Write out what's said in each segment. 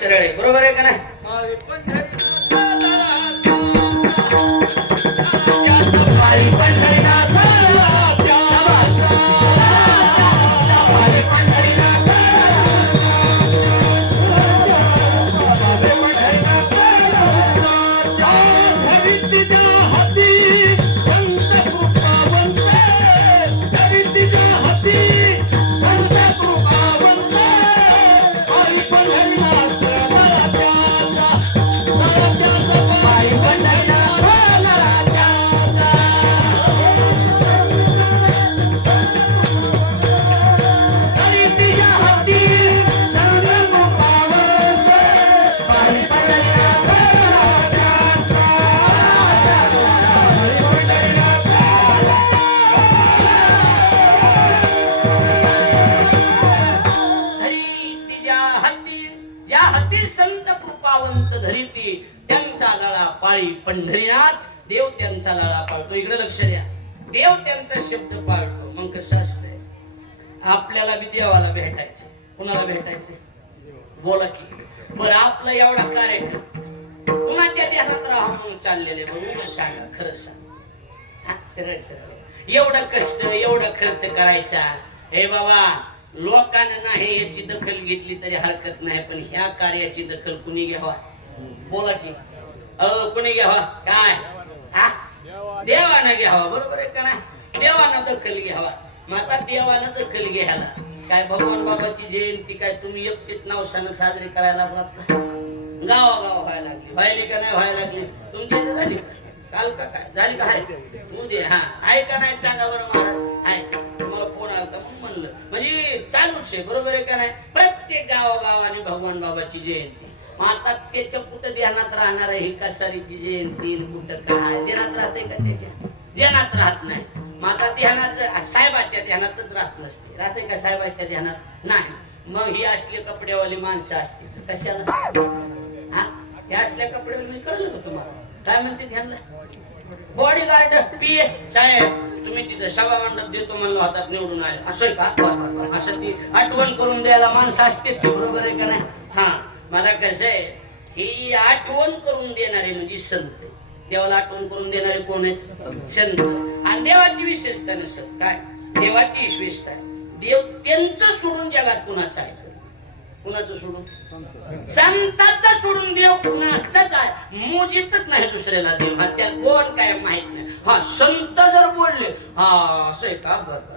सरळ आहे, बरोबर आहे का नाही? पंढरीनाथ देव त्यांचा लळा पाळतो. इकडे लक्ष द्या, देव त्यांचा शब्द पाळतो. मग कसं असतंय, आपल्याला बी देवाला भेटायचं. कुणाला भेटायचं बोला की? बरं, आपला एवढा कार्यक्रम कुणाच्या ध्यानात राहा म्हणून चाललेले बरोबर सांगा, खरं सांगा. सरळ सरळ एवढं कष्ट एवढा खर्च करायचा. हे बाबा, लोकांना नाही याची दखल घेतली तरी हरकत नाही, पण ह्या कार्याची दखल कुणी घ्यावा बोला की? कुणी घ्यावा? काय देवानं घ्यावा, बरोबर आहे का नाही? देवानं दखल घ्यावा. मग आता देवानं दखल घ्यायला काय भगवान बाबाची जयंती काय तुम्ही एकटीच नवसानं साजरी करायला लागलात? गावागाव व्हायला लागली, व्हायली का नाही व्हायला लागली? तुमच्या इथे झाली काल का काय झाली का? आहे उद्या हा आहे का नाही सांगा बरं महाराज. आहे, तुम्हाला फोन आला म्हणून म्हणलं, म्हणजे चालूच आहे, बरोबर आहे का नाही? प्रत्येक गावागावाने भगवान बाबाची जयंती. आता त्याच्या कुठं ध्यानात राहणार आहे? ही कसारीची जयंती कुठं काय ध्यानात राहते का? त्याच्या ध्यानात राहत नाही. मग आता ध्यानात साहेबाच्या ध्यानातच राहत नसते. राहते का साहेबाच्या ध्यानात? नाही. मग ही असले कपड्यावाली माणसं असते कशाला? हे असल्या कपड्यावाली मी कळलं का तुम्हाला? काय म्हणते ध्यानला? बॉडीगार्ड पीए साहेब तुम्ही तिथे सभा मंडप देतो म्हणलं, हातात निवडून आले असं का? असं ती आठवण करून द्यायला माणसं असते, बरोबर आहे का नाही? हा, मला कसं आहे, ही आठवण करून देणारे म्हणजे संत. देवाला आठवण करून देणारे कोण आहेत? संत. आणि देवाची विशेषता नसत काय? देवाची विशेषता देव त्यांचं सोडून जगात कुणाचं आहे? कुणाचं सोडून? संताचं सोडून देव कुणाचाच आहे? मोजितच नाही दुसऱ्याला देव. हा त्या कोण काय माहित नाही. हा संत जर बोलले हा असं आहे का? बरं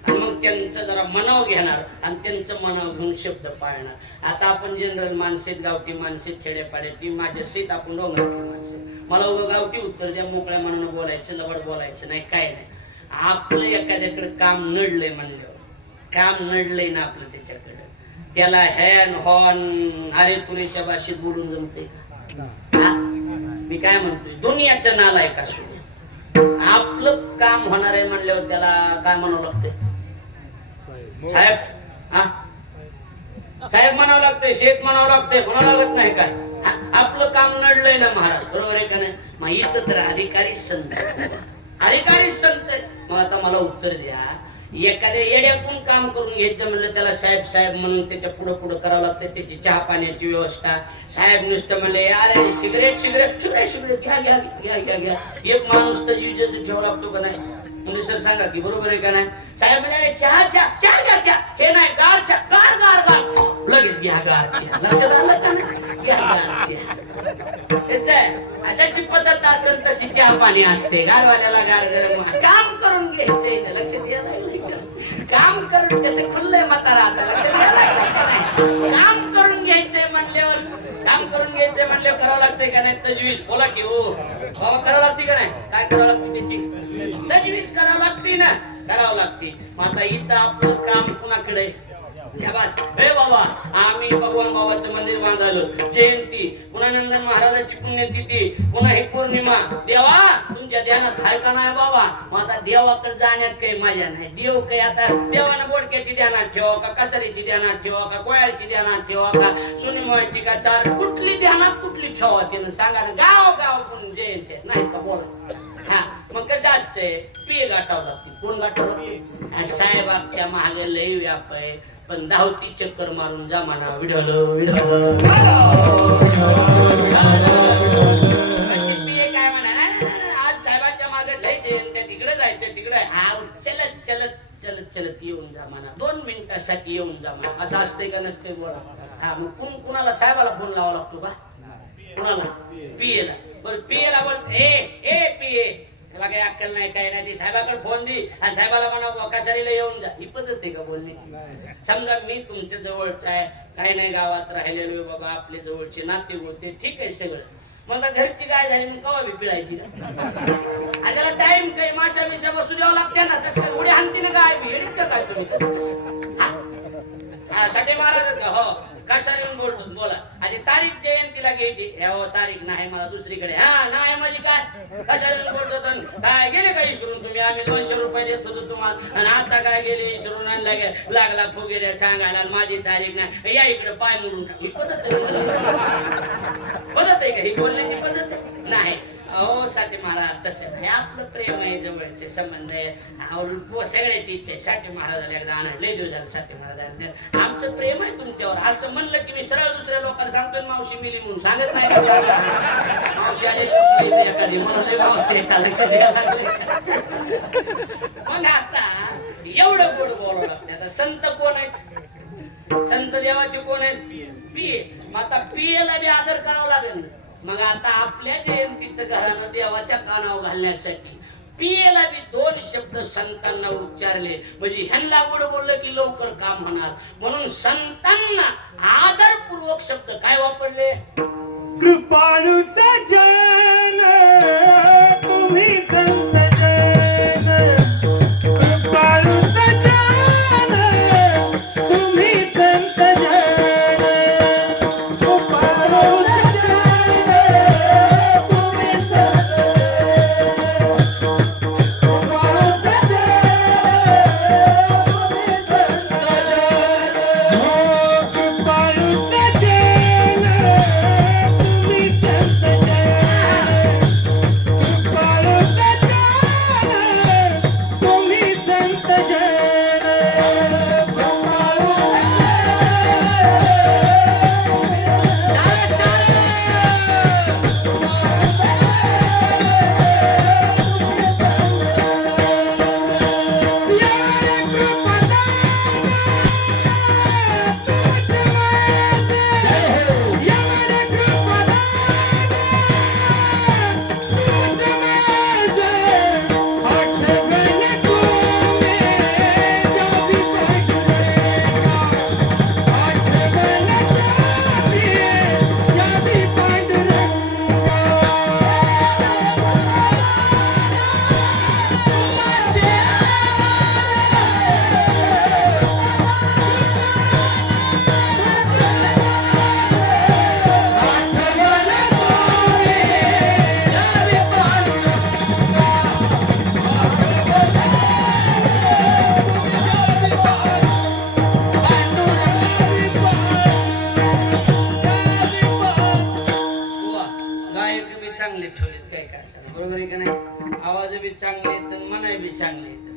आणि मग त्यांचं जरा मनाव घेणार आणि त्यांचं मनाव घेऊन शब्द पाळणार. आता आपण जनरल माणसेत, गावठी माणसेत, खेड्यापाड्यातली माझ्या सीत आपण डोंगरातली माणसे. मला उभं गावठी उत्तर द्या, मोकळ्या मनानं बोलायचं, लबड बोलायचं नाही, काय नाही. आपलं एखाद्याकडे काम नडलंय म्हणल्यावर, काम नडलंय ना आपलं त्याच्याकडे, त्याला हॅन हॉर्न अरे पुरेच्या भाषेत बोलून जमते? मी काय म्हणतोय, दुनियाच्या नालायक असू दे, आपलं काम होणार आहे म्हणल्यावर त्याला काय म्हणावं लागतंय? साहेब. साहेब म्हणावं लागतंय, शेत म्हणावं लागतंय, म्हणावं लागत नाही काय? आपलं काम नडलंय ना महाराज, बरोबर आहे का नाही? मग इथं तर अधिकारी संत, अधिकारी संत. मग आता मला उत्तर द्या, एखाद्या येड्यातून काम करून घ्यायचं म्हणलं त्याला साहेब साहेब म्हणून त्याच्या पुढं पुढं करावं लागतं. त्याची चहा पाण्याची व्यवस्था. साहेब नुसतं म्हणले यार सिगरेट सिगरेट सिगरेट सिगरेट घ्या घ्या घ्या घ्या घ्या, एक माणूस तर जीव ठेवा लागतो का नाही? म्हणजे सर सांगा की बरोबर आहे का नाही? साहेब म्हणाले चहा चहा चहा घ्या चहा, हे नाही गार चहा, गार गार गार, लगेच घ्या गार चहा. लक्षात आलं का नाही? घ्या गार चहा. तशी पद्धत असेल तशी चहा पाणी असते. गारवाल्याला गार गरम काम करून घ्यायचंय, लक्षात यायला काम करून कसं खुल्लंय म्हातारा आता, लक्षात यायला काम करून घ्यायचंय म्हणल्यावर, काम करून घ्यायचंय म्हणल्यावर करावं लागतंय का नाही? तजवीज बोला की हो बाबा, करावं लागते का नाही? काय करावं लागते? त्याची तजवीज करावं लागते ना, करावं लागते. मग आता इथं आपलं काम कुणाकडे? शाबास. हे बाबा, आम्ही भगवान बाबाचं मंदिर बांधायलो, जयंती, पुन्हा नंदन महाराजाची पुण्यतिथी, पुन्हा ही पौर्णिमा. देवा तुमच्या ध्यानात आहे का नाही बाबा? मग आता देवाकडे जाण्यात काही मजा नाही. देव काही आता देवानं बोडक्याची ध्यानात ठेवा का, कसारीची ध्यानात ठेवा का, कोयाळची ध्यानात ठेवा का, सुनीमोळ्याची का, चार कुठली ध्यानात कुठली ठेवा त्यानं सांगा ना. गाव गाव पण जयंती नाही का बोला? हा, मग कसं असते? पे गाठावं लागते. कोण गाठावं लागते? साहेबाच्या महागे लय व्याप आहे. पण धावती चक्कर मारून जा म्हणा विढल विढल काय म्हणा आज साहेबांच्या मागे लय तिकडे जायचं तिकडे चलत चलत चलत चलत येऊन जा म्हणा 2 मिनिटासाठी येऊन जा म्हणा असं असतंय का नसतंय बोला मग कुणाला साहेबाला फोन लावा लागतो का कुणाला पीएला बरं पीएला बोल ए पीए त्याला काही अक्कल नाही काय नाही ती साहेबाकडे फोन दी आणि साहेबाला म्हणा कसारीला येऊन जा ही पद्धत आहे का बोलण्याची समजा मी तुमच्या जवळचा आहे काही नाही गावात राहिलेलो बाबा आपले जवळचे नाते होते ठीक आहे सगळं मला घरची गाय झाली मग कवा बी पिळायची आणि त्याला टाइम काही माशा बिशा वस्तू द्यावं लागते ना तसं उड्या हाणती ना गाय बी एडिट का काय तुम्ही तसं तसं साठी महाराज हो कशा येऊन बोलतो बोला आणि तारीख जयंतीला घ्यायची हो तारीख नाही मला दुसरीकडे नाही माझी काय कशा येऊन बोलतो काय गेले का विसरून तुम्ही आम्ही 200 रुपये देत होतो तुम्हाला आणि आता काय गेले विसरून आणला लागला फुगेऱ्या सांगायला माझी तारीख नाही या इकडे पाय मोडून ही पद्धत आहे का ही बोलण्याची पद्धत नाही अहो साठी महाराज तसं नाही आपलं प्रेम आहे जवळचे संबंध आहे सगळ्याची इच्छा आहे साठी महाराजाला एकदा आणायला लय दिवस झालं साठी महाराजांना आमचं प्रेम आहे तुमच्यावर असं म्हणलं की मी सरळ दुसऱ्या लोकांना सांगतो मावशी मिली म्हणून सांगत नाही मावशी आली एखादी मला मावशी एका लक्ष द्यायला मग आता एवढं गोड बोलावं लागतं आता संत कोण आहेत संत देवाचे कोण आहेत पिये मग आता पियेला बी आदर करावा लागेल मग आता आपल्या जयंतीचं घरानं देवाच्या कानावर घालण्यासाठी पियेला बी 2 शब्द संतांना उच्चारले म्हणजे ह्यांना गोड बोललं की लवकर काम होणार म्हणून संतांना आदरपूर्वक शब्द काय वापरले कृपाळू सजन तुम्ही संत जन कृपाळू सजन तुम्ही संत जन कृपाळू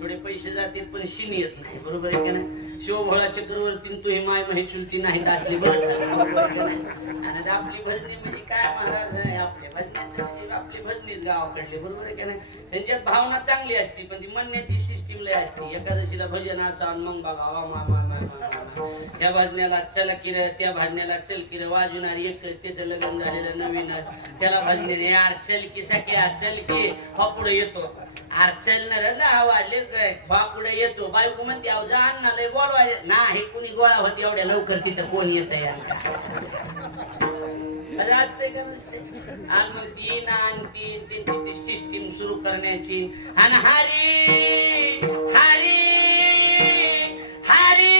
थोडे पैसे जातील पण शिन येत नाही बरोबर आहे का नाही शिवभोळा चक्रवर्ती तू ही माय माही चुलती नाही असली बरं आणि आपली भजनी म्हणजे काय महाराज आपले भजनी म्हणजे आपली भजनीत गावाकडले बरोबर आहे का नाही त्यांच्यात भावना चांगली असती पण ती म्हणण्याची सिस्टीम लय असते एकादशीला भजन असं मग बाबा या भजण्याला चल किर त्या भजण्याला चल किर वाजवणार एकच त्याचं लग्न झालेलं नवीनच त्याला भजने यार चल की सख्या चल की हा पुढे येतो चलणार ना वाजले पुढे येतो बायको म्हणते अहो जा ना लय गोळवाय नाही कुणी गोळा होती एवढ्या लवकर तिथं कोण येत असते का नसते आणि मग तीन आणि त्यांची सिस्टीम सुरू करण्याची आणि हरी हरी हरी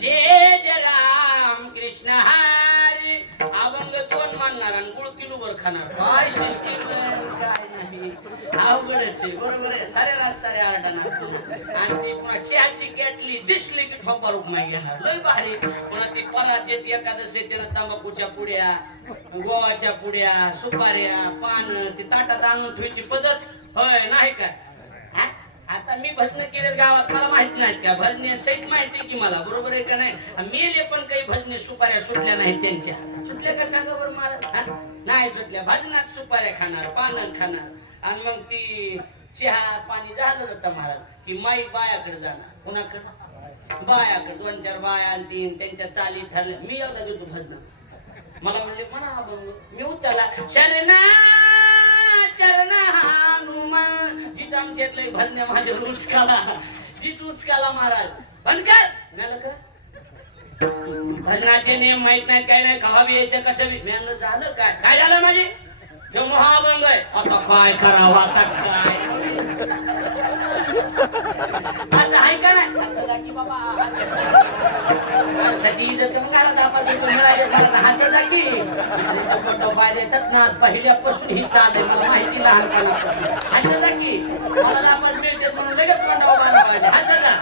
जय राम कृष्ण हरी अभंग 2 मानणार आणि गुळ किलोभर खाणार काय सिस्टीम काय नाही अवघडच आहे बरोबर आहे सारे रस्त्याने आरडणार आणि ती पुन्हा चहाची केटली दिसली की ठोका रुपमा घेणार लय भारी पुन्हा ती पराज्याची एकादशी त्यानं तंबाखूच्या पुड्या गोवाच्या पुड्या सुपाऱ्या पान ती ताटात आणून ठेवायची पद्धत होय नाही का आता मी भजन केले गावात, मला माहित नाही का भजने सहित माहिती की मला, बरोबर आहे का नाही? मेले पण काही भजने सुपाऱ्या सुटल्या नाहीत त्यांच्या. सुटल्या का सांगा बरं मला? नाही सुटल्या. भजनात सुपाऱ्या खाणार, पानं खाणार, आणि मग ती चहा पाणी झालं जातं महाराज की माई बायाकडे जाणार. कोणाकडे? बायाकडे. 2-4 बाया आणि 3 त्यांच्या चाली ठरल्या. मी एकदा गेलो भजन, मला म्हणजे म्हणा मी उच्चाला शरणा शरणा हनुमान. जीच आमच्यातले भजने माझ्या उचकाला, जीच उचकाला महाराज बंद कर झालं का? भजनाचे नियम माहित नाही, काय नाही, कवा बी यायचं कसं बी. मी म्हणलं झालं काय? काय झालं माझी? जो महाभंग आहे. आता काय करावं, आता काय असं आहे का नाही? असं की बाबा माणसाची इज्जत कमी करायला आपण हसायचा की पाय देतात ना. पहिल्यापासून ही चालेल माहिती लहानपणापासून हसायचा की मला आपण मिळते म्हणून लगेच पंडावा बांधला हसायचा.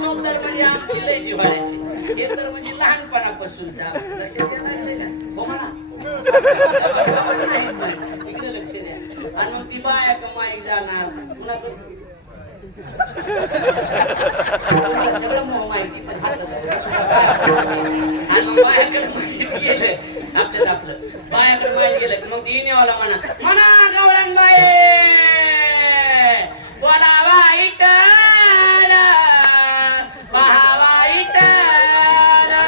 चौदार म्हणजे आमची लय जिव्हाळ्याची. हे तर म्हणजे लहानपणापासूनचा लक्षात द्या लागले का? हो म्हणा इकडे लक्ष द्या. आणि मग ती बाया कमाई जाणार कुणापासून सगळं माहिती पण हसत. आणि मग बायाकडे माहिती गेलं आपल्याला, आपलं बायाकडे माहिती गेलं की मग येणेवाला म्हणा गवळण बाई बोलावा इटाला पहावा इटाला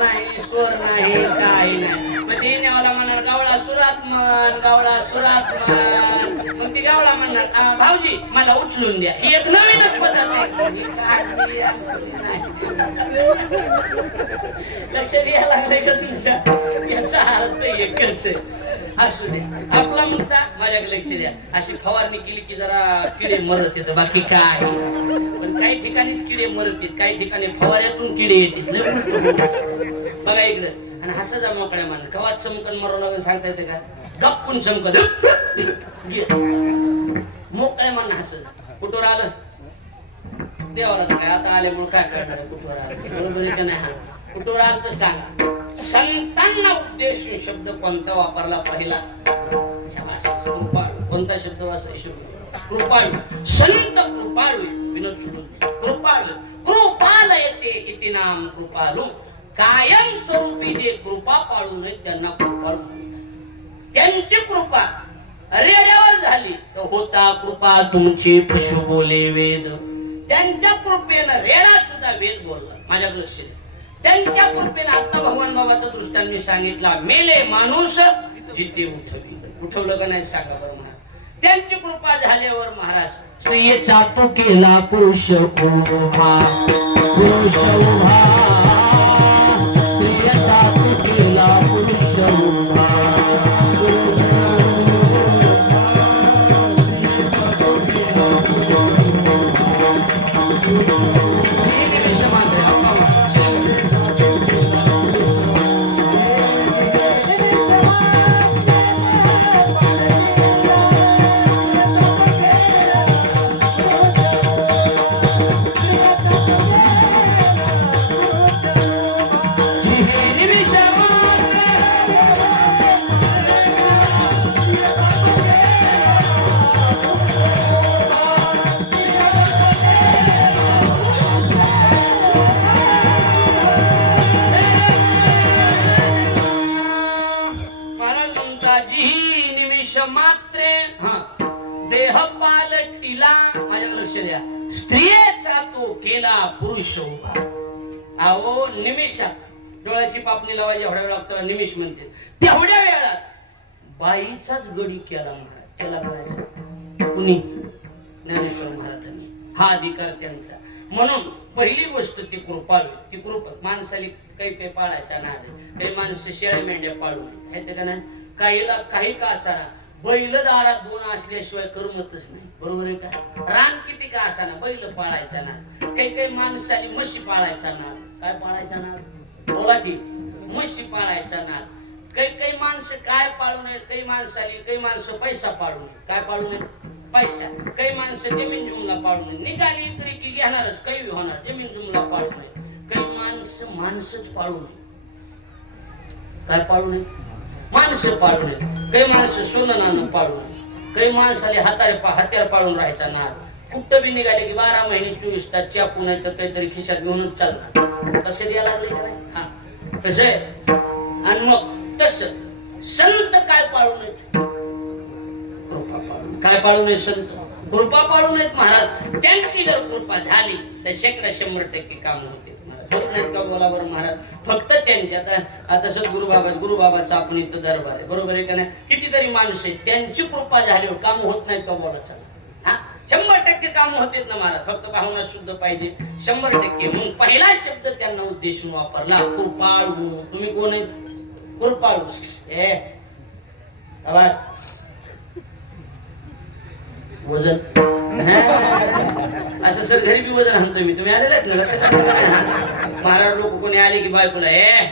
नाही स्वर नाही काही नाही. मग येणेवाला म्हणणार गावळा सुरात म्हण, गावळा सुरात म्हण. मग ती गावळा म्हणणार भाऊजी मला उचलून द्या. ही एक नवीनच पद्धत लक्ष द्यायला लागले का तुमच्या? याचा अर्थ एकच असू दे. आपला मुद्दा माझ्याकडे लक्ष द्या. अशी फवारणी केली की जरा किडे मरत येतं, बाकी काय. पण काही ठिकाणीच किडे मरत येत, काही ठिकाणी फवाऱ्यातून किडे येतात. बघा इकडं. आणि हसायचा मोकळ्या मान कवात चमकन मरावं लागून सांगता येते का? गप्पून चमकत मोकळ्या मान हसत. कुठवर आलं देवाला काय आता आले म्हणून काय करणार? कुठवर आलं बरोबर आहे का नाही? हा कुठवर आलं तर सांगा. संतांना उद्देशून शब्द कोणता वापरला पहिला? कृपाळू. कोणता शब्द कृपाळू. संत कृपाळू. विनोद सोडून कृपाळू. कृपाल येते इति नाम कृपालू. कायम स्वरूपी जे कृपा पाळू नये त्यांना कृपाळू. त्यांची कृपा रेड्यावर झाली तर होता कृपा तुमची पशु बोले वेद. त्यांच्या कृपेनं रेडा सुद्धा वेद बोलला. माझ्या लक्ष द्या. त्यांच्या कृपेनं आता भगवान बाबाचा दृष्टांत मी सांगितला. मेले माणूस जिथे उठवली. उठवलं का नाही सांगा बरं महाराज. त्यांची कृपा झाल्यावर महाराज स्त्रियेचा तो केला पुरुष उभा. पुरुष उभा स्त्रियेचा तो केला पुरुष उभा. स्त्रियेचा तो केला पुरुष उभा. अहो निमिषात डोळ्याची पापणी लावायची एवढ्या वेळ लागतो निमिष म्हणते. तेवढ्या वेळात बाईचाच गडी केला महाराज. केला म्हणायचं कुणी? ज्ञानेश्वर महाराजांनी. हा अधिकार त्यांचा. म्हणून पहिली गोष्ट ती कृपाळू. ती कृपा माणसाली काही काही पाळायचा नाद. काही माणसं शेळ्या मेंढ्या पाळू नये का नाही? काहीला काही का असाना बैल दारात 2 असल्याशिवाय करमतच नाही. बरोबर आहे का? रान किती का असाना बैल पाळायचा ना. काही काही माणसाली म्हशी पाळायचा ना. काय पाळायचा ना? बोला की म्हशी पाळायचा ना. काही काही माणसं काय पाळू नये. काही माणसाली काही माणसं पैसा पाळू नये. काय पाळू नये? पैसा. काही माणसं जमीन जुमला पाळू नये. निघाली तरी की घेणारच काही होणार. जमीन जुमला पाळू नये. काही माणसं माणसंच पाळू नये. काय पाळू नये? माणसं पाळून येत, काही माणसं सोनं नाणं पाळून, काही माणसाले हत्यार पाळून राहायचा नाद. कुठं बी निघाले की 12 महिने 24 तास चाकू नाही तर काहीतरी खिशात घेऊनच चालणार. लक्ष द्यायला लागले का नाही? हा कसं आहे. आणि मग तस संत काय पाळून येत? कृपा पाळून. काय पाळून येत संत? कृपा पाळून येत महाराज. त्यांची जर कृपा झाली तर 100% काम होते. होत नाहीत का बोला बरं महाराज? फक्त त्यांच्यात आता गुरुबाबाचा आपण इथं दरबार आहे, बरोबर आहे का नाही? कितीतरी माणसं आहेत, त्यांची कृपा झाल्यावर काम होत नाहीत का बोला? चला हा 100% काम होतेत ना महाराज. फक्त भावना शुद्ध पाहिजे 100%. मग पहिला शब्द त्यांना उद्देशून वापरला कृपाळू. तुम्ही कोण आहेत? कृपाळू. आवाज वजन असं सर घरी बी वजन आणतोय मी. तुम्ही आलेला ना लक्षात महाराज. लोक कोणी आले की बायकोला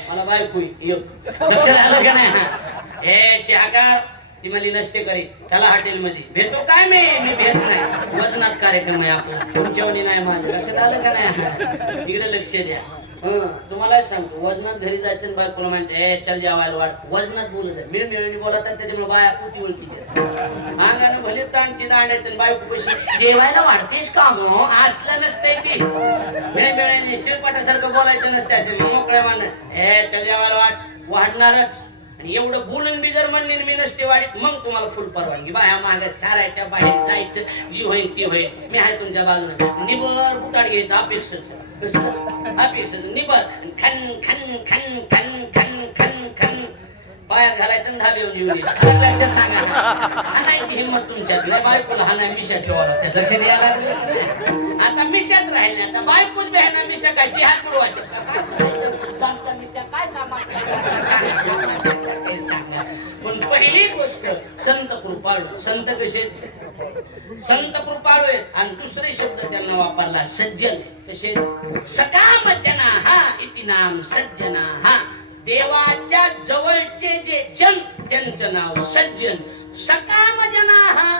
मला बायको लक्षात आलं का नाही? चहाकार ती म्हणली नसते करीत, त्याला हॉटेलमध्ये भेटतो काय? मी भेट नाही. वजनात कार्यक्रम आहे आपला, तुमच्यावणी नाही माझं. लक्षात आलं का नाही? इकडे लक्ष द्या. तुम्हाला सांगतो, वजनात घरी जायचं बायकोला म्हणायचं चल जेवायला वाट. वजनात बोलत मिळमिळणी बोलत त्याच्यामुळे बाया पोती ओळखी अंगानं भले ताणची दांड आहेत. बायको कशी जेवायला वाढतेस का? मग असलं नसतंय ती मिळमिळणी शिरपाटासारखं बोलायचं नसते. असे मोकळ्या म्हणणं चल जेवायला वाढणारच. आणि एवढं बोलून बी जर म्हणले मी नसते वाढीत, मग तुम्हाला फुल परवानगी. बाया मागे सारायच्या बाहेर जायचं, जी होईल ती होईल, मी आहे तुमच्या बाजूने. निबर बुटाड घ्यायचं अपेक्षाच निबर खन खन खन खन खन खन खन पायात घालायचं धाबे लक्षात सांगा. हाणायची हिंमत तुमच्यात नाही. बायकोला हाणाय मिशा ठेवायला लक्षात यायला लागलं. आता मिशात राहिले, आता बायकोच बहिणा मिशा काय हात बुडवायचे काय पण पहिली गोष्ट संत कृपाळू. संत कसे? संत कृपाळू आहेत. आणि दुसरे शब्द त्यांना वापरला सज्जन. कसे? सकाम जना हा इति नाम सज्जना हा. देवाच्या जवळचे जे जन त्यांचं नाव सज्जन. सकाम जना हा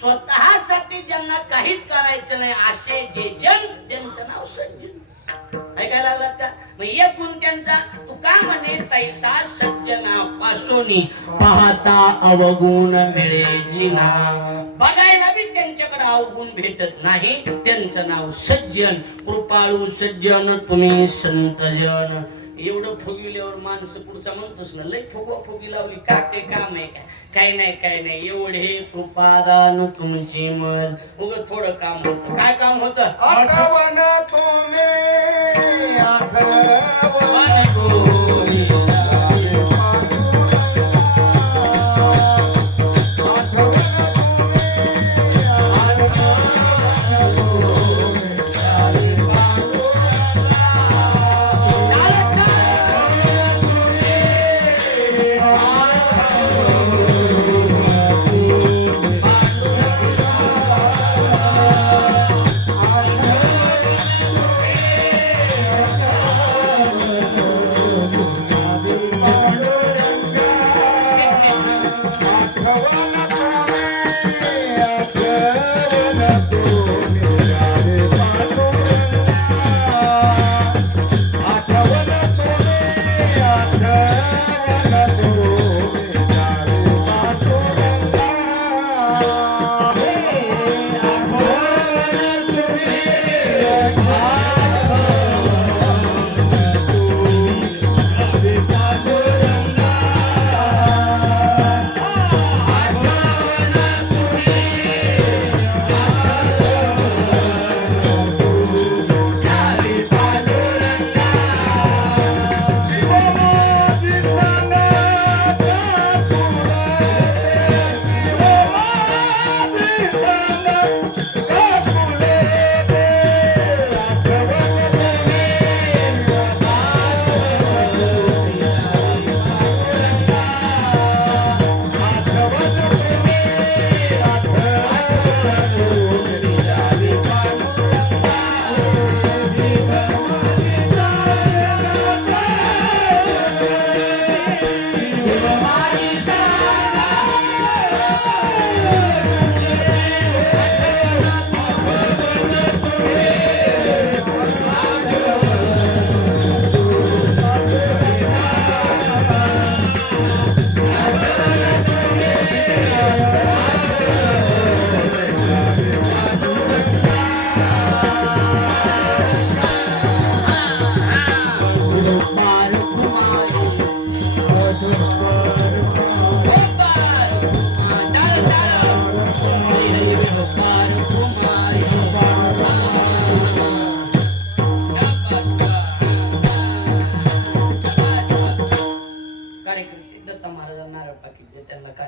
स्वतःसाठी ज्यांना काहीच करायचं नाही असे जे जन त्यांचं नाव सज्जन. ऐकायला लागलात का? मग एक गुण त्यांचा तू का म्हणे तैसा सज्जना पासोनी पाहता अवगुण मिळेची ना. बघायला बी त्यांच्याकडे अवगुण भेटत नाही. त्यांचं नाव सज्जन. कृपाळू सज्जन तुम्ही संतजन. एवढं फुगविल्यावर माणसं पुढचा म्हणतोस ना लय फुगी लावली का? ते काम आहे का? काही नाही एवढे कृपादान तुमची मन. उग थोडं काम होतं. काय काम होतं? आठवण तुम्ही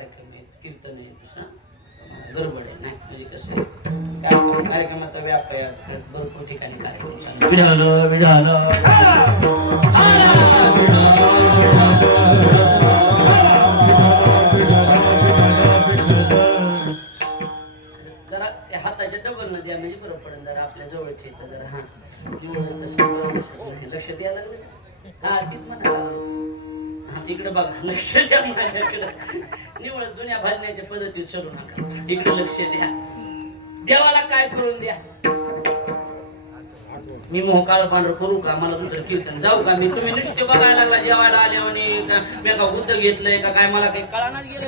कार्यक्रम आहे, कीर्तन आहे, गडबड आहे नाही म्हणजे कसं आहे कार्यक्रमाचा व्याप आहे, भरपूर ठिकाणी कार्यक्रम चालू. जरा हाताच्या डबल न द्या म्हणजे बरं पडेल, जरा आपल्या जवळचे इथं जरा हा लक्ष द्यायला लागलं हा तीच म्हणा इकडे बघा लक्ष द्या माझ्याकडे निवड जुन्या भाजण्याच्या पद्धतीत चलू नका इकडे लक्ष द्या देवाला काय करून द्या मी मोह काळ पांढर करू का मला तुझं कीर्तन जाऊ का मी तुम्ही नुसते बघायला लागला जेवायला आल्यावर मी का बुद्ध घेतलंय का काय मला काही कळानाच गेलं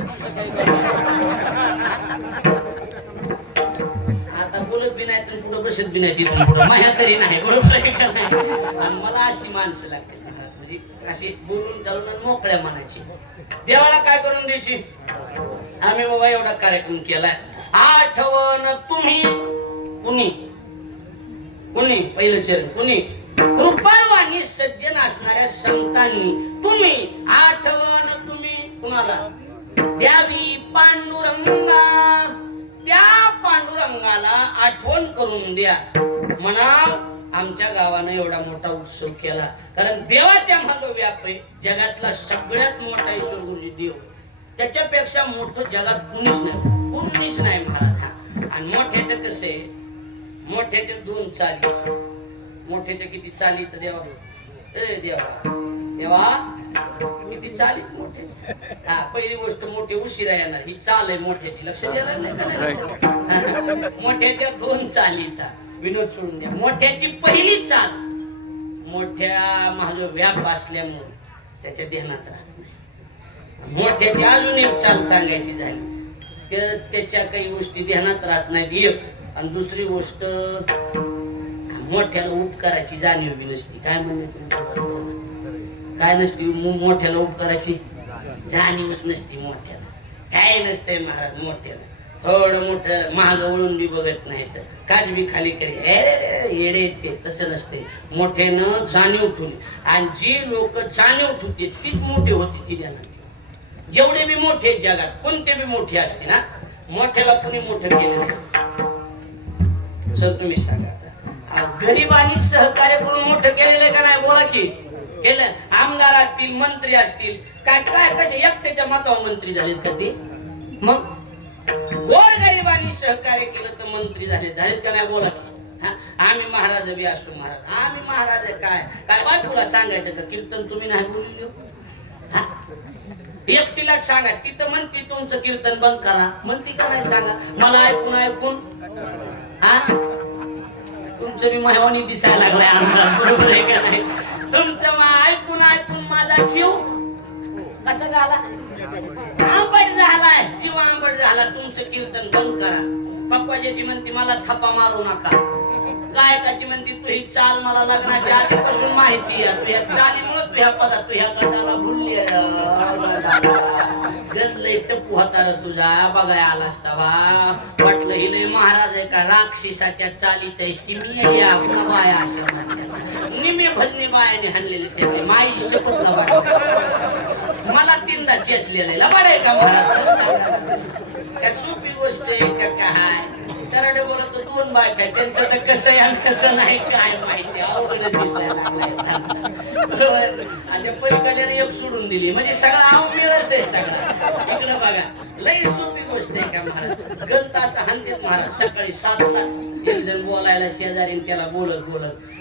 आता बोलत बी नाही तर पुढं बसत बी नाही तिथून पुढं माझ्या तरी नाही बरोबर आहे का नाही आणि मला अशी माणसं लागते म्हणजे अशी बोलून चालून मोकळ्या मनाची देवाला काय करून द्यायची आम्ही बाबा एवढा कार्यक्रम केलाय आठवण तुम्ही कुणी कुणी पहिलं चरण कुणी कृपाळवाणी सज्जन असणाऱ्या संतांनी तुम्ही आठवण तुम्ही कुणाला द्यावी पांडुरंगा त्या पांडुरंगाला आठवण करून द्या म्हणा आमच्या गावानं एवढा मोठा उत्सव केला कारण देवाच्या मागे व्याप आहे जगातला सगळ्यात मोठा ईश्वर म्हणजे देव त्याच्यापेक्षा मोठं जगात कुणीच नाही महाराज हा आणि मोठ्याचं कसं आहे मोठ्याच्या दोन चाली मोठ्याच्या किती चाली तर देवा देवा किती चाली मोठ्याची हा पहिली गोष्ट मोठे उशिरा येणार ही चाल आहे मोठ्याची लक्ष देणार नाही मोठ्याच्या दोन चाली विनोद सोडून द्या मोठ्याची पहिली चाल मोठ्या माझं व्याप असल्यामुळे त्याच्या ध्यानात राहत नाही मोठ्याची अजून एक चाल सांगायची झाली त्याच्या काही गोष्टी ध्यानात राहत नाहीत एक आणि दुसरी गोष्ट मोठ्याला उपकाराची जाणीव बी नसती काय म्हणणे काय नसती मोठ्याला उपकाराची जाणीवच नसती मोठ्याला काय नसतंय महाराज मोठ्याला थोडं मोठं महाग वळून बी बघत नाही तर काच बी खाली करी येडे ते तसं नसते मोठ्यानं जाणीव ठेवली आणि जी लोक जाणीव ठेवते तीच मोठे होते ती ज्ञान जेवढे बी मोठे जगात कोणते बी मोठे असते ना मोठ्याला कोणी मोठं केलं नाही सर तुम्ही सांगा गरीबांनी सहकार्य करून मोठं केलेलं का नाही बोला की केलं आमदार असतील मंत्री असतील काय काय कसे एकट्याच्या मतावर मंत्री झालेत का ते मग गोरगरिबांनी सहकार्य केलं तर मंत्री झालेत का नाही बोला की आम्ही महाराज बी असतो महाराज आम्ही महाराज काय काय बायकोला सांगायचं का कीर्तन तुम्ही नाही बोललो एकटीला सांगा तिथं म्हणते तुमचं कीर्तन बंद करा म्हणते का नाही सांगा मला ऐकून हा तुमचं मी मायवानी दिसायला लागलाय आमदार बरोबर आहे का नाही तुमचं ऐकून माझा जीव कसा झाला आंबट झालाय जीव आंबट झाला तुमचं कीर्तन बंद करा पप्पाजी म्हणते मला थापा मारू नका गायकाची म्हणते तू ही चाल मला लग्नाच्या आधीपासून माहिती आहे तुझ्या चालीमुळे तुझ्या पदात तुझ्या गटाला भुलली गदलय टप्पू होता रे तुझा बघाय आला असता वाटलं हिले महाराज आहे का राक्षसाच्या चालीचा इतकी मी या पुन्हा बाया असं निमे भजनी बायाने हाणलेले त्याचे माई शपथ न मला तीनदा चेसलेलं लबाड आहे का महाराज काय सोपी गोष्ट आहे का काय कराडे बोलत दोन बायका त्यांचं तर कसं आहे आणि कसं नाही काय माहिती अवघड दिसायला लागलाय आणि पलीकडल्याने एक सोडून दिली म्हणजे सगळं आव मिळच आहे सगळं इकडं बघा लई सोपी गोष्ट आहे का महाराज गंत असं हानतेत महाराज सकाळी 7ला एक जण बोलायला शेजारी त्याला बोलत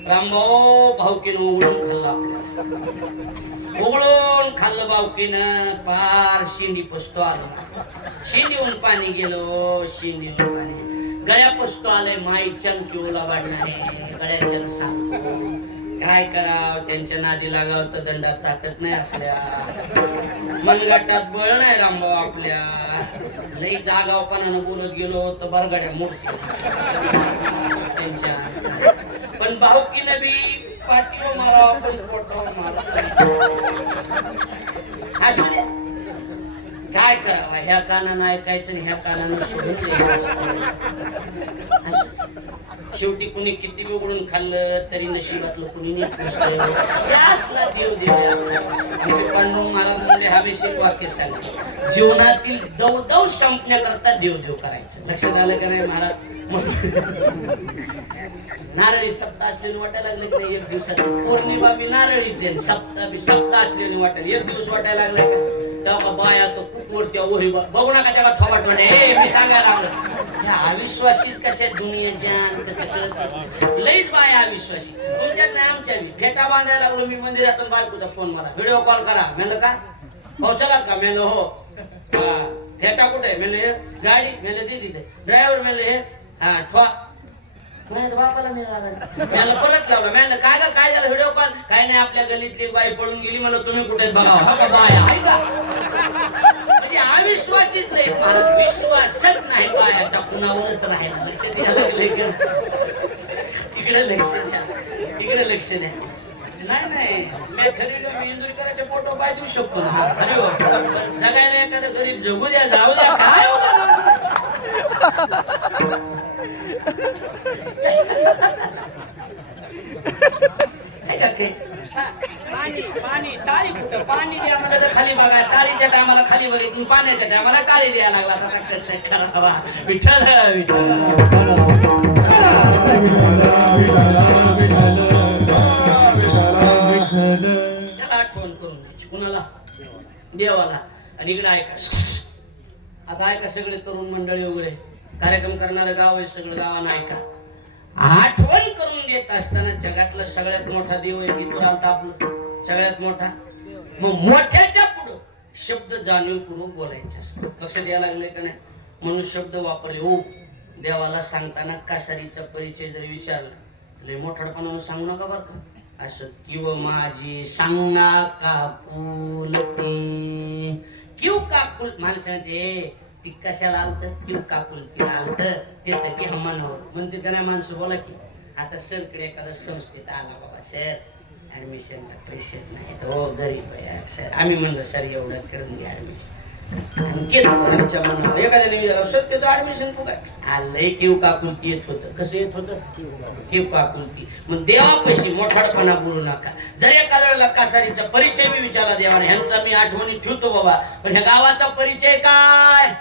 रामभाऊ भाऊकीनं उघडून खाल्लं आपल्याला उघडून खाल्लं भाऊकीनं पार शिंडी पसतो आलो शिंडीहून पाणी गेलो शिंडीहून पाणी गळ्या पसतो आलंय माई चंकी ओला वाढणारे गळ्याच्या सांगतो काय करावं त्यांच्या नादी लागावं तर दंडात ताकद नाही आपल्या मनगटात बळ नाही रामभाऊ आपल्या लई जागावपणानं बोलत गेलो तर बरगड्या मोडते त्यांच्या पण भाऊकीला बी पाठीवर मारावं पण पोटावर मारावं असू दे काय करावं ह्या कानानं ऐकायचं ह्या कानानं सोडून द्यायचं शेवटी कुणी किती उघडून खाल्लं तरी नशिबातलं कुणी नीट नसतं. त्यासला देव दिले. पांडुरंग महाराज म्हणजे हवेशीर वाक्य सांगते, जीवनातील दवदव संपण्याकरता देव देव करायचं. लक्षात आलं का नाही महाराज? नारळी सप्ताह असलेली वाटायला लागले की नाही एक दिवसात? पौर्णिमा बी नारळीच आहे, सप्ताह बी सप्ताह असलेली वाटायला एक दिवस वाटायला लागले का? तेव्हा बाया तो कुकवरत्या ओरी बघू नका तेव्हा थोबाट वाटे. हे मी सांगायला लागलो, या अविश्वासीच कशा दुनियाच्या कसं करत लईच बाया अविश्वासी. तुमच्यात नाही आमच्या बी. फेटा बांधायला लागलो मी मंदिरातून, बायकोचा फोन मला, व्हिडिओ कॉल करा. म्हणलं का पोहोचला का? म्हणलं हो. फेटा कुठे? म्हणलं गाडी. म्हणलं दिली ते ड्रायव्हर. म्हणलं हे हा ठवा. म्हणलं बापाला मिळाला. परत लावला. म्हणलं काय झालं? Video call. काय नाही, आपल्या गलीतली बाई पळून गेली. मला तुम्ही कुठे बघावं बाया ऐका. म्हणजे अविश्वासित नाही महाराज, विश्वासच नाही बायाचा कुणावरच राहिला. लक्ष द्यायला इकडे लक्ष द्या, इकडे लक्ष द्या. नाही मी ठरवलं मी इंदुरीकरांच्या फोटो पाय देऊ शकतो ना. सगळ्यांना एखादं गरीब जगू द्या, जाऊ द्या. काय पाणी टाळी कुठं? पाणी द्या मला तर खाली बघा. टाळीच्या टायमाला खाली बघितून पाण्याच्या टायमाला टाळी द्यायला लागला. आता कसं करावा? विठ्ठल विठ्ठल त्याला आठवण करून द्यायची. कुणाला? देवाला. आणि इकडे ऐका, आता ऐका सगळे तरुण मंडळी वगैरे कार्यक्रम करणारं गाव आहे, सगळं गावानं ऐका. आठवण करून देत असताना जगातला सगळ्यात मोठा देव आहे की तुला आपलं सगळ्यात मोठा. मग मोठ्याच्या पुढं शब्द जाणीवपूर्वक बोलायचे असतात. लक्ष द्यायला लागले का नाही? म्हणून शब्द वापरले. हो, देवाला सांगताना कासारीचा परिचय जरी विचारला लय मोठाडपणानं सांगू नका बरं का. असं किंवा माझी सांगा कापुलती किंव कापुल. माणसं ती कशाला आलत? किंव कापुलती आलत त्याच की हमानावर म्हणते का नाही माणसं? बोला की आता सरकडे एखाद्या संस्थेत आला, बाबा सर ऍडमिशनला पैसे नाही तर हो गरीब आहे सर. आम्ही म्हणलं सर एवढं करून घ्या ऍडमिशन. आमच्या मनावर एखाद्याने विचारलं सर त्याचं ऍडमिशन कुठं आहे? आलंय किंव काकुलती येत होतं. कसं येत होतं? किंव काकुलती. मग देवापाशी मोठाडपणा बोलू नका. जर एखाद्या वेळेला कासारीचा परिचय मी विचारला देवाने, ह्यांचा मी आठवणी ठेवतो बाबा, पण ह्या गावाचा परिचय काय?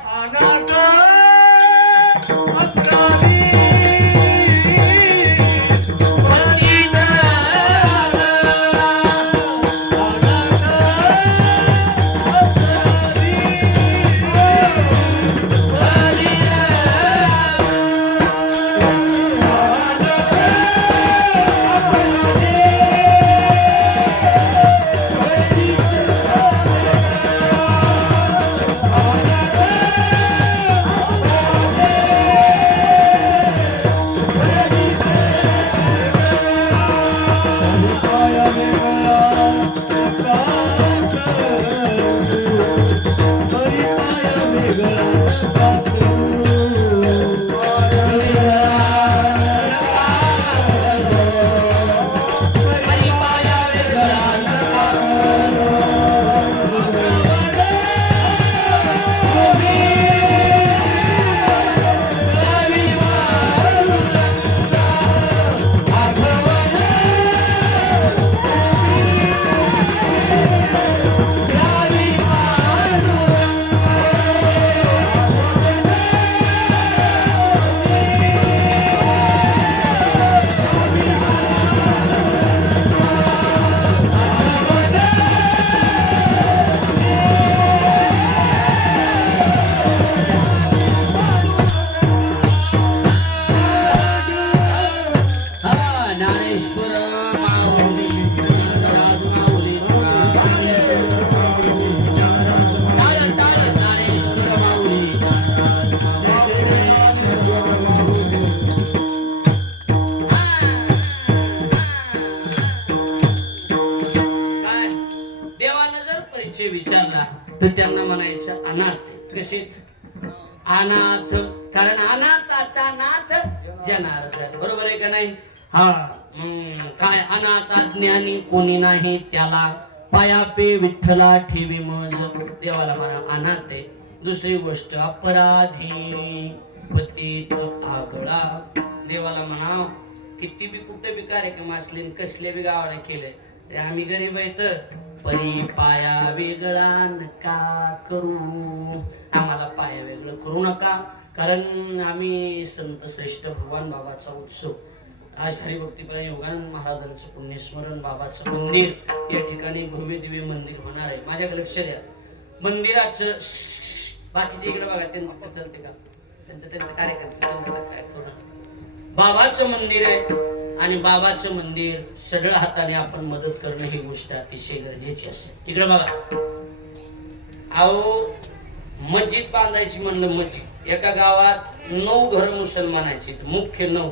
तर त्यांना म्हणायचं अनाथ. कसे? अनाथ. कारण अनाथाचा नाथ जनार्दन. बरोबर आहे का नाही? हा. काय? अनाथ ज्ञानी कोणी नाही त्याला, पायापे विठ्ठला ठेवी मज. देवाला म्हणा अनाथ आहे. दुसरी गोष्ट अपराधी पतित आगळा. देवाला म्हणाव किती बी कुठे बी कार्यक्रम असले आणि कसले बी गावाला केले ते आम्ही गरीब आहेत परी पाया वेगळा नका करू, आम्हाला पाया वेगळं करू नका, कारण आम्ही संत श्रेष्ठ भगवान बाबाचा उत्सव आज हरिभक्तीपरा योगानंद महाराजांचं पुण्यस्मरण बाबाचं मंदिर या ठिकाणी भव्य दिव्य मंदिर होणार आहे. माझ्याकडे लक्ष द्या. मंदिराचं बाकीच्या इकडे बघा त्यांचं चालते का, त्यांचं कार्यक्रम चालतं काय थोडं. बाबाचं मंदिर आहे आणि बाबाचं मंदिर सगळं हाताने आपण मदत करणं ही गोष्ट अतिशय गरजेची असेल. इकडे बघा, अहो मस्जिद बांधायची म्हणलं, मस्जिद एका गावात 9 घरं मुसलमानाची, मुख्य 9,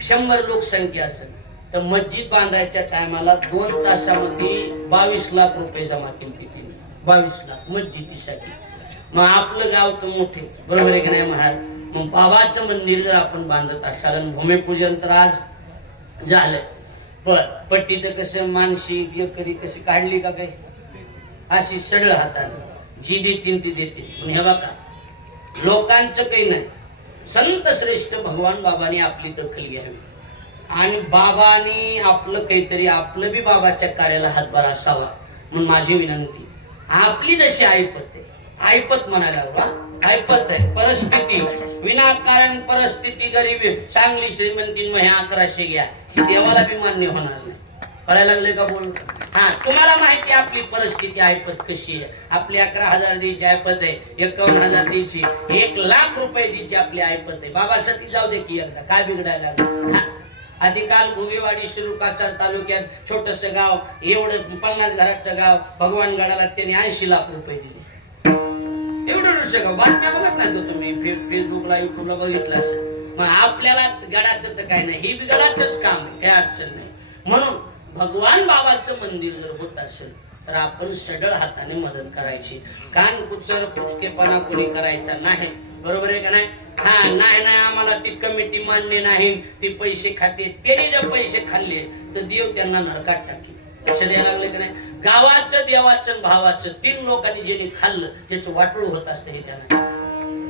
100 लोकसंख्या असेल तर मस्जिद बांधायच्या टायमाला 2 तासामध्ये 22 लाख रुपये जमा केली तिची, 22 लाख मस्जिदीसाठी. मग आपलं गाव तर मोठे, बरोबर आहे की नाही महाराज. मग बाबाचं मंदिर जर आपण बांधत असाल आणि भूमिपूजन तर आज झालं, पट्टीचं कसं मानसिक एकरी कशी काढली का काय, अशी सगळं हाताने जी देतील ती देतील. पण हे बघा लोकांचं काही नाही, संत श्रेष्ठ भगवान बाबांनी आपली दखल घ्यावी आणि बाबांनी आपलं काहीतरी, आपलं बी बाबाच्या कार्याला हातभार असावा. म्हणून माझी विनंती, आपली जशी ऐपत आहे, ऐपत म्हणायला ऐपत आहे, परिस्थिती विनाकारण परिस्थिती गरीबी चांगली श्रीमंती मग 1100 घ्या, ही देवाला बी मान्य होणार नाही. कळायला लागले का बोल. हा, तुम्हाला माहिती आपली परिस्थिती ऐपत कशी आहे. आपली 11,000 द्यायची ऐपत आहे, 51,000 द्यायची, 1 लाख रुपये द्यायची आपली ऐपत आहे. बाबासाठी जाऊ दे की एकदा, काय बिघडायला लागलं. आधी काल भुगेवाडी शिरूर कासार तालुक्यात छोटस गाव, एवढं 50 घराचं गाव, भगवानगडाला त्यांनी 80 लाख रुपये दिले. एवढं गाव, बातम्या बघत नाही तो तुम्ही फेसबुकला युट्यूबला बघितलं असेल. मग आपल्याला गडाचं तर काय नाही, हे बी गडाचंच काम आहे, काही अडचण नाही. म्हणून भगवान बाबाचं मंदिर जर होत असेल तर आपण सढळ हाताने मदत करायची, कान कुचर कुचकेपणा कोणी करायचा नाही, बरोबर आहे का नाही. हा, नाही आम्हाला ती कमिटी मान्य नाही, ती पैसे खाते, त्याने जर पैसे खाल्ले तर देव त्यांना नरकात टाकेल. लक्ष द्यायला लागले का नाही. गावाचं देवाचं भावाचं 3 लोकांनी ज्यांनी खाल्लं त्याचं वाटोळ होत असतं हे त्यांना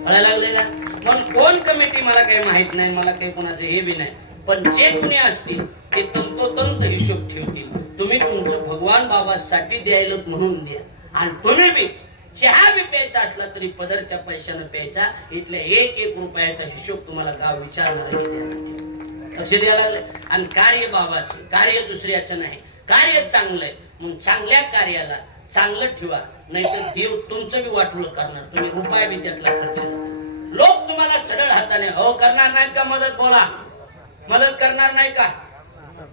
कळायला लागले का. पण कोण कमिटी मला काही माहित नाही, मला काही कोणाचं हे बी नाही, पण जे कुणी असतील ते तंतोतंत हिशोब ठेवतील. तुम्ही तुमचं भगवान बाबासाठी द्यायला म्हणून द्या, आणि तुम्ही बी चहा बी प्यायचा असला तरी पदरच्या पैशानं प्यायचा. इथल्या 1-1 रुपयाचा हिशोब तुम्हाला गाव विचारणार लक्ष द्यायला लागलं. आणि कार्य बाबाचं, कार्य दुसऱ्याचं नाही, कार्य चांगलं आहे म्हणून चांगल्या कार्याला चांगलं ठेवा, नाहीतर देव तुमचं बी वाटोळं करणार, तुम्ही रुपया बी त्यातला खर्च नाही. लोक तुम्हाला सरळ हाताने हो करणार नाहीत का मदत, बोला मदत करणार नाही का,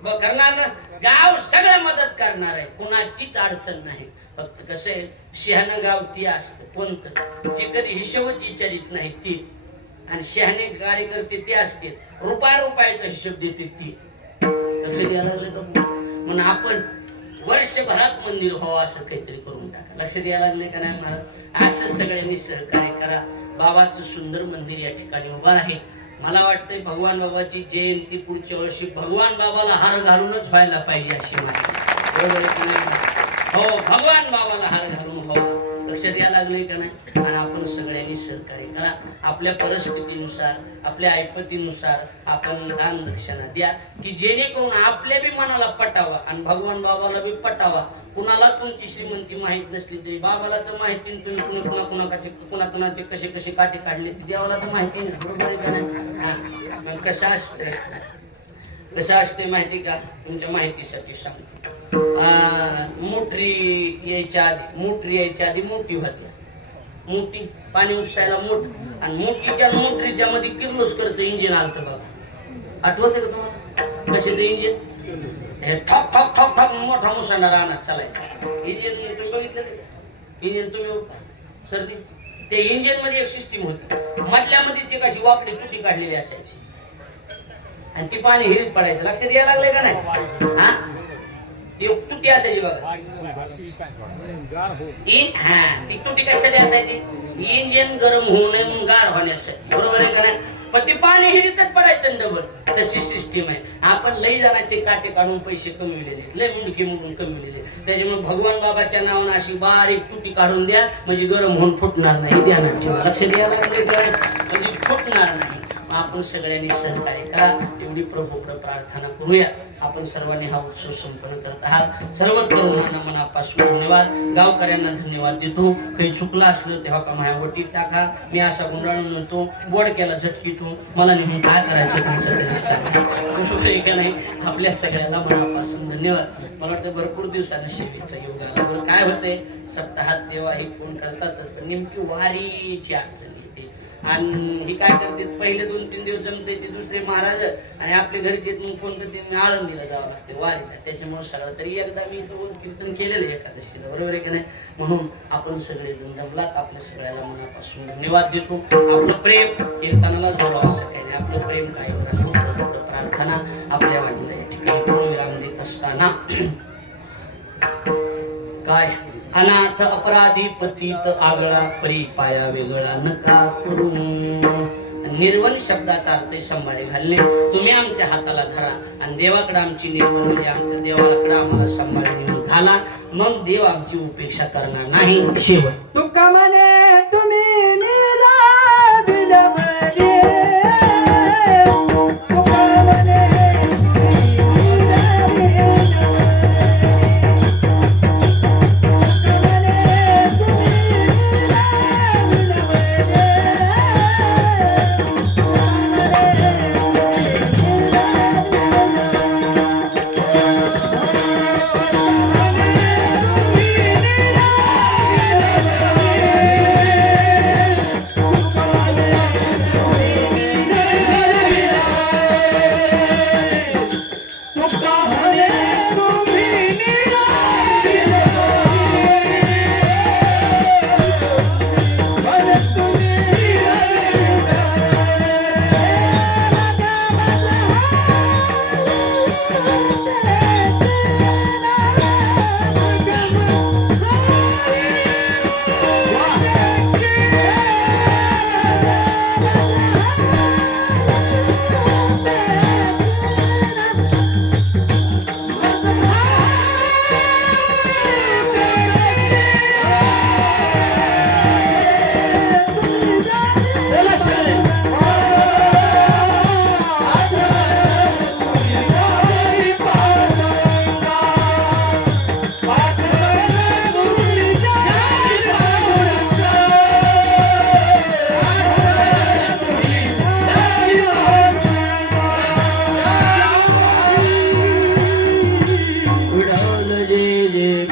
करणार ना. गाव सगळं मदत करणार आहे, कुणाचीच अडचण नाही. फक्त कसं आहे, शहाणं गाव ती असतं कोणतं जे कधी हिशोबच विचारित नाही ती, आणि शहाणे कार्यकर्ते ते असते रुपयाचा हिशोब देते ती. लक्ष द्यायला लागलं का. म्हणून आपण वर्षभरात मंदिर व्हावं असं काहीतरी करून टाका. लक्ष द्यायला लागले का नाही मला. असं सगळ्यांनी सहकार्य करा. बाबाचं सुंदर मंदिर या ठिकाणी उभं आहे. मला वाटतंय भगवान बाबाची जयंती पुढच्या वर्षी भगवान बाबाला हार घालूनच व्हायला पाहिजे अशी हो, भगवान बाबाला हार घालून व्हावा. लक्ष द्यायला लागले का नाही. आणि आपण सगळ्यांनी सहकार्य करा. आपल्या परिस्थितीनुसार, आपल्या ऐपतीनुसार आपण दान दक्षिणा द्या, की जेणेकरून आपल्या बी मनाला पटावा आणि भगवान बाबाला बी पटावा. कुणाला तुमची श्रीमंती माहित नसली तरी बाबाला तर माहिती, तुम्ही कुणाकुणाचे कसे कसे काटे काढले ते देवाला तर माहिती नाही, बरोबर आहे का नाही. कसं असते माहिती का, तुमच्या माहितीसाठी सांगतो. मोटरी यायच्या आधी मोठी होत्या, मोठी पाणी उपसायला मोठ, आणि मोटरीच्या मध्ये किर्लोस्करचं इंजिन आलतं बघा, आठवत का तुम्हाला. कसे ते इंजिन ठॉक ठॉक ठॉक ठॉक मोठा मुसांडा रानात चालायचा. इंजिन तुम्ही बघितलं, इंजिन तुम्ही सर ते इंजिन मध्ये एक सिस्टीम होती, मधल्यामध्ये एक अशी वाकडी तुटी काढलेली असायची आणि ती पाणी हिरीत पडायचं. लक्ष द्यायला लागले का नाही. हा, ती तुटी असायची बघा. ती तुटी कशासाठी असायची, इंजिन गरम होऊन गार होण्यासाठी, बरोबर आहे का नाही. पण ते पाणी हिरीतच पडायचं डबल. तशी सिस्टीम आहे. आपण लई जणांचे काटे काढून पैसे कमविलेले, लय मुंडके मोडून कमविलेले. त्याच्यामुळे भगवान बाबाच्या नावानं अशी बारीक तुटी काढून द्या, म्हणजे गरम होऊन फुटणार नाही. ध्यानात ठेवा. लक्ष द्यायला म्हणजे फुटणार नाही. मग आपण सगळ्यांनी सहकार्य करा एवढी प्रभूकडे प्रार्थना करूया. आपण सर्वांनी हा उत्सव संपन्न करत आहात. सर्व तरुणांना मनापासून धन्यवाद. गावकऱ्यांना धन्यवाद देतो. काही चुकलं असलं तेव्हा का माझ्या वटीत टाका. मी असा गुंडाळून नव्हतो, बोड केला झटकीतो, मला नेहमी काय करायचं तुमचं तरी सांगा. बरोबर आहे का नाही? आपल्या सगळ्याला मनापासून धन्यवाद. मला वाटतं भरपूर दिवसानं शेवीचा योग आला. पण काय होतंय, सप्ताहात देवा हे फोन करतातच, पण नेमकी वारीची अडचण येते. आणि हे काय करते, पहिले 2-3 दिवस जमते ते दुसरे महाराज आणि आपले घरचे मग फोन करते आळंदीला जावं लागते वारीला. त्याच्यामुळे सगळं तरी एकदा मी कीर्तन केलेलं आहे एकादशीला, बरोबर आहे की नाही? म्हणून आपण सगळेजण जमलात. आपल्या सगळ्याला मनापासून धन्यवाद देतो. आपलं प्रेम कीर्तनालाच बोलावं असं काही नाही. आपलं प्रेम काय प्रार्थना आपल्या वाटलं या ठिकाणी पूर्णविराम देत असताना काय, अनाथ अपराधी पतित आगळा परी पाया वेगळा नका करू. निर्वण शब्दाचा अर्थ सांभाळे घालणे. तुम्ही आमच्या हाताला धरा आणि देवाकडे आमची निर्वण म्हणजे आमच्या देवाकडे आम्हाला सांभाळणे घाला. मग देव आमची उपेक्षा करणार नाही. शेवट तुका म्हणे तुम्ही निराबिन म्हणे, तुका म्हणे उडावलं जे जे